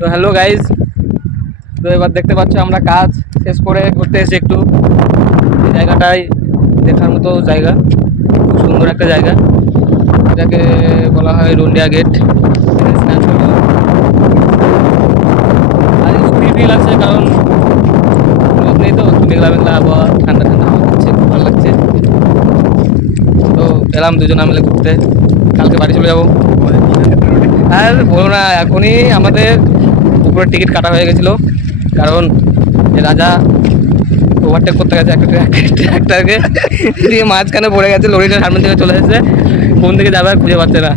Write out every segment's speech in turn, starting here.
তো hello guys, তো এবার দেখতে পাচ্ছ আমরা কাজ শেষ করে ঘুরতে এসেছি একটু। এই জায়গাটাই দেখার মতো জায়গা, খুব সুন্দর একটা জায়গা। এটাকে বলা হয় রুন্ডিয়া গেট। স্নান করবো আর ফ্রি ফ্রি লাগছে, কারণ রোদ নেই তো, মেঘলা মেঘলা আবহাওয়া, ঠান্ডা ঠান্ডা হাওয়া দিচ্ছে, খুব ভালো লাগছে। তো এলাম দুজনে মিলে ঘুরতে, কালকে বাড়ি চলে যাবো। আর বলো না, এখনই আমাদের উপরে টিকিট কাটা হয়ে গেছিলো, কারণ রাজা ওভারটেক করতে গেছে একটা ট্রাক্টরকে, দিয়ে মাঝখানে পড়ে গেছে, লরিটার সামনে থেকে চলে এসেছে, কোন দিকে যাবে আর খুঁজে পাচ্ছে না।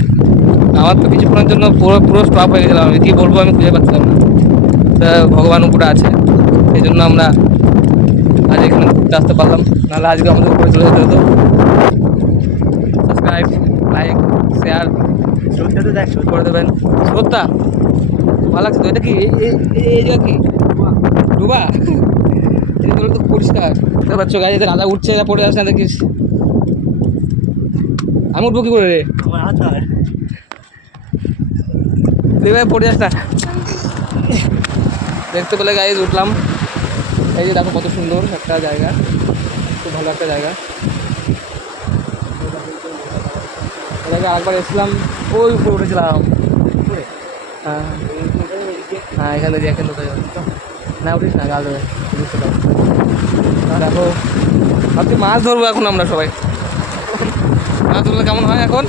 আমার তো কিছুক্ষণের জন্য পুরো পুরো স্টপ হয়ে গেছিলাম, আমি কি বলবো, আমি খুঁজে পাচ্ছিলাম না। তা ভগবান উপরে আছে, এই জন্য আমরা আজ এখানে ঘুরতে আসতে পারলাম, নাহলে আজকে আমাদের উপরে চলে যেতে হতো। সাবস্ক্রাইব, লাইক, শেয়ার করে দেবেন। শ্রদ্ধা ভালো লাগছে তো। এটা কি এই জায়গা কি ডুবা? এগুলো তো পরিষ্কার দেখতে পাচ্ছ গাড়ি, এদের আদা উঠছে, এরা পড়ে আসছে না দেখিস। আমি উঠবো কি করে রে? তুই পড়ে যাস না। দেখতে পেলে গাইজ উঠলাম, এই যে দেখো কত সুন্দর একটা জায়গা, খুব ভালো একটা জায়গা। এটাকে আরেকবার এসেছিলাম, ওই উপরে উঠেছিলাম। হ্যাঁ হ্যাঁ, এখান থেকে না উঠিস না, গাল দেবে। দেখো ভাবছি মাছ ধরবো এখন আমরা সবাই। মাছ ধরলে কেমন হয় এখন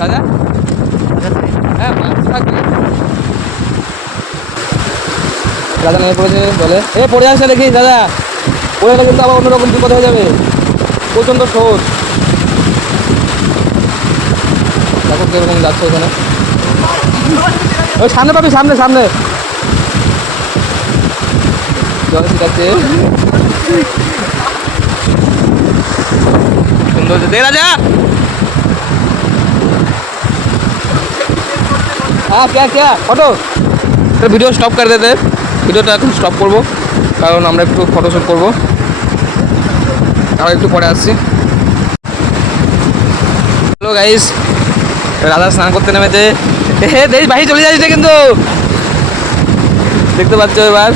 দাদা? হ্যাঁ মাছ থাকবে। দাদা নেমে পড়েছে, বলে এ পড়ে আসছে দেখি দাদা, পড়ে গেলে কিন্তু আবার অন্যরকম বিপদ হয়ে যাবে, প্রচণ্ড স্রোত। দেখো কিরকম যাচ্ছে ওখানে, ওই সামনে পাবি, সামনে সামনে জলে ছিটাচ্ছে, সুন্দর দে রাজা। হ্যাঁ क्या क्या ফটো, ভিডিও স্টপ করে দেতে, ভিডিওটা এখন স্টপ করবো, কারণ আমরা একটু ফটোশ্যুট করবো, আর একটু পরে আসছি। হ্যালো গাইস, রাধা স্নান করতে নেমেছে, হে দেশ বাহি চলে যাচ্ছে কিন্তু, দেখতে পাচ্ছ এবার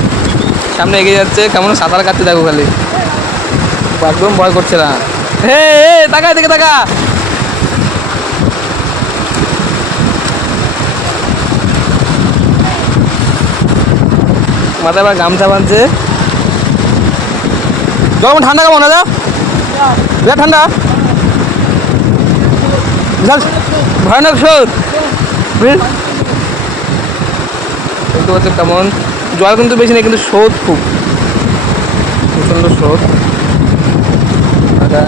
সামনে এগিয়ে যাচ্ছে, কেমন সাঁতার কাটতে দেখো খালি, একদম ভয় করছে না। হে হে তাকা, দেখে তাকা। মাথায় আবার গামছা বাঁধছে। যখন ঠান্ডা কেমন দাদা? বিরাট ঠান্ডা, বিশাল ভয়ানক স্রোত। দেখতে পাচ্ছ কেমন, জল কিন্তু বেশি নেই, কিন্তু স্রোত খুব প্রচণ্ড স্রোত। আচ্ছা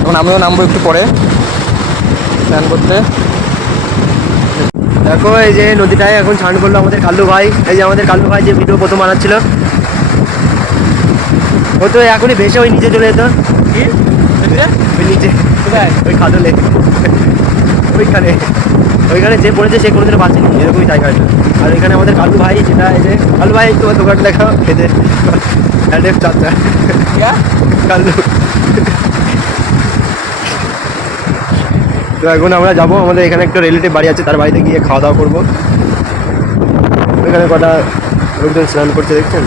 এখন আমিও নামবো একটু পরে স্নান করতে। দেখো এই যে নদীটায় এখন স্নান করলো আমাদের কাল্লু ভাই, এই যে আমাদের কাল্লু ভাই যে ভিডিও প্রথম বানাচ্ছিল, ও তো এখনই ভেসে ওই নিচে চলে যেত। ওই নিচে ওই খাদলে, ওইখানে ওইখানে যে পড়েছে সে কোনোদিনও বাঁচেনি, এরকমই জায়গা এটা। আর এখানে আমাদের কাল্লু ভাই, যেটা এই যে কাল্লু ভাই, তোমার দোকান দেখা খেতে চাচা কাল্লু। তো এখন আমরা যাবো, আমাদের এখানে একটা রিলেটিভ বাড়ি আছে, তার বাড়িতে গিয়ে খাওয়া দাওয়া করবো। এখানে কটা লোকজন স্নান করছে দেখছেন।